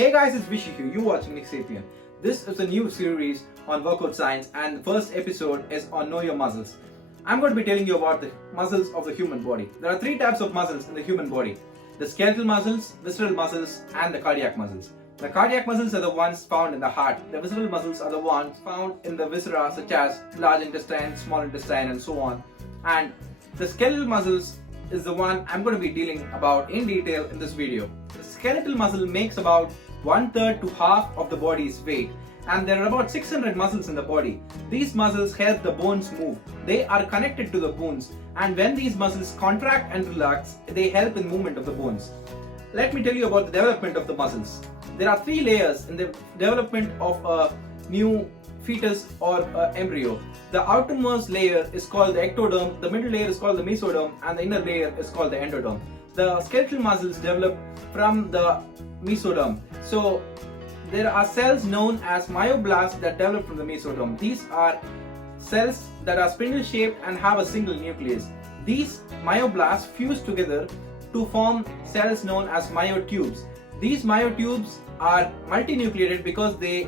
Hey guys, it's Vishy here, you're watching Nixapian. This is a new series on workout science and the first episode is on Know Your Muscles. I'm going to be telling you about the muscles of the human body. There are three types of muscles in the human body. The skeletal muscles, visceral muscles and the cardiac muscles. The cardiac muscles are the ones found in the heart. The visceral muscles are the ones found in the viscera such as large intestine, small intestine and so on. And the skeletal muscles is the one I'm going to be dealing about in detail in this video. The skeletal muscle makes about 1/3 to half of the body's weight, and there are about 600 muscles in the body. These muscles help the bones move. They are connected to the bones, and when these muscles contract and relax, they help in movement of the bones. Let me tell you about the development of the muscles. There are three layers in the development of a new fetus or embryo. The outermost layer is called the ectoderm, the middle layer is called the mesoderm, and the inner layer is called the endoderm. The skeletal muscles develop from the mesoderm. So there are cells known as myoblasts that develop from the mesoderm. These are cells that are spindle shaped and have a single nucleus. These myoblasts fuse together to form cells known as myotubes. These myotubes are multinucleated because they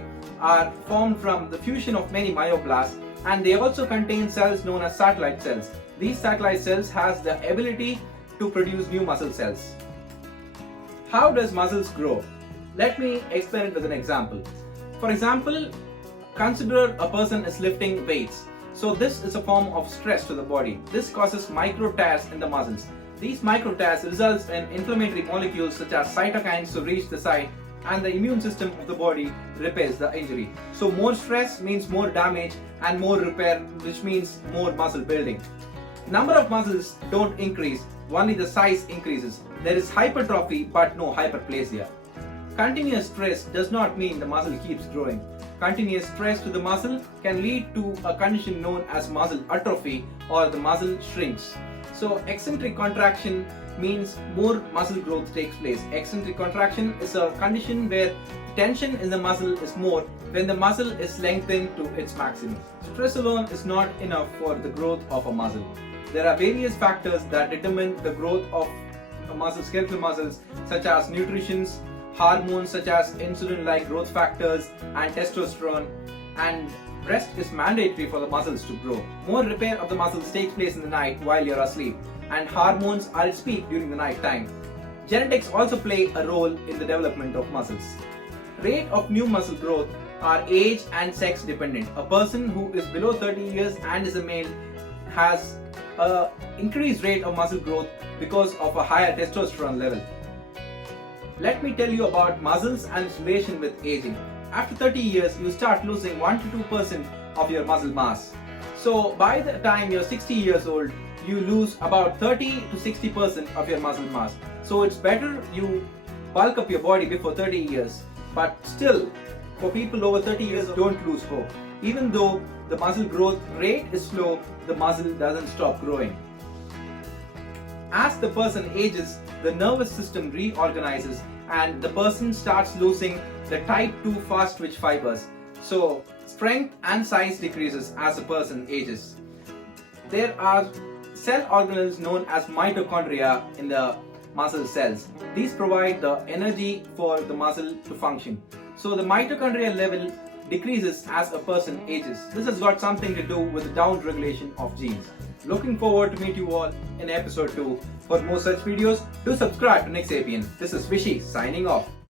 are formed from the fusion of many myoblasts, and they also contain cells known as satellite cells. These satellite cells has the ability to produce new muscle cells. How does muscles grow? Let me explain it with an example. For example, consider a person is lifting weights. So this is a form of stress to the body. This causes micro tears in the muscles. These micro tears results in inflammatory molecules such as cytokines to reach the site, and the immune system of the body repairs the injury. So more stress means more damage and more repair, which means more muscle building. Number of muscles don't increase, only the size increases. There is hypertrophy but no hyperplasia. Continuous stress does not mean the muscle keeps growing. Continuous stress to the muscle can lead to a condition known as muscle atrophy, or the muscle shrinks. So eccentric contraction means more muscle growth takes place. Eccentric contraction is a condition where tension in the muscle is more when the muscle is lengthened to its maximum. Stress alone is not enough for the growth of a muscle. There are various factors that determine the growth of a muscle, skeletal muscles, such as nutrition, hormones such as insulin-like growth factors and testosterone, and rest is mandatory for the muscles to grow. More repair of the muscles takes place in the night while you're asleep, and hormones are at peak during the night time. Genetics also play a role in the development of muscles. Rate of new muscle growth are age and sex dependent. A person who is below 30 years and is a male has an increased rate of muscle growth because of a higher testosterone level. Let me tell you about muscles and its relation with aging. After 30 years, you start losing 1 to 2% of your muscle mass. So by the time you're 60 years old, you lose about 30 to 60% of your muscle mass. So it's better you bulk up your body before 30 years. But still, for people over 30 years, don't lose hope. Even though the muscle growth rate is slow, the muscle doesn't stop growing. As the person ages, the nervous system reorganizes and the person starts losing the type 2 fast twitch fibers. So strength and size decreases as the person ages. There are cell organelles known as mitochondria in the muscle cells. These provide the energy for the muscle to function. So the mitochondrial level decreases as a person ages. This has got something to do with the down regulation of genes. Looking forward to meet you all in episode 2. For more such videos, do subscribe to Nixapian. This is Vishy signing off.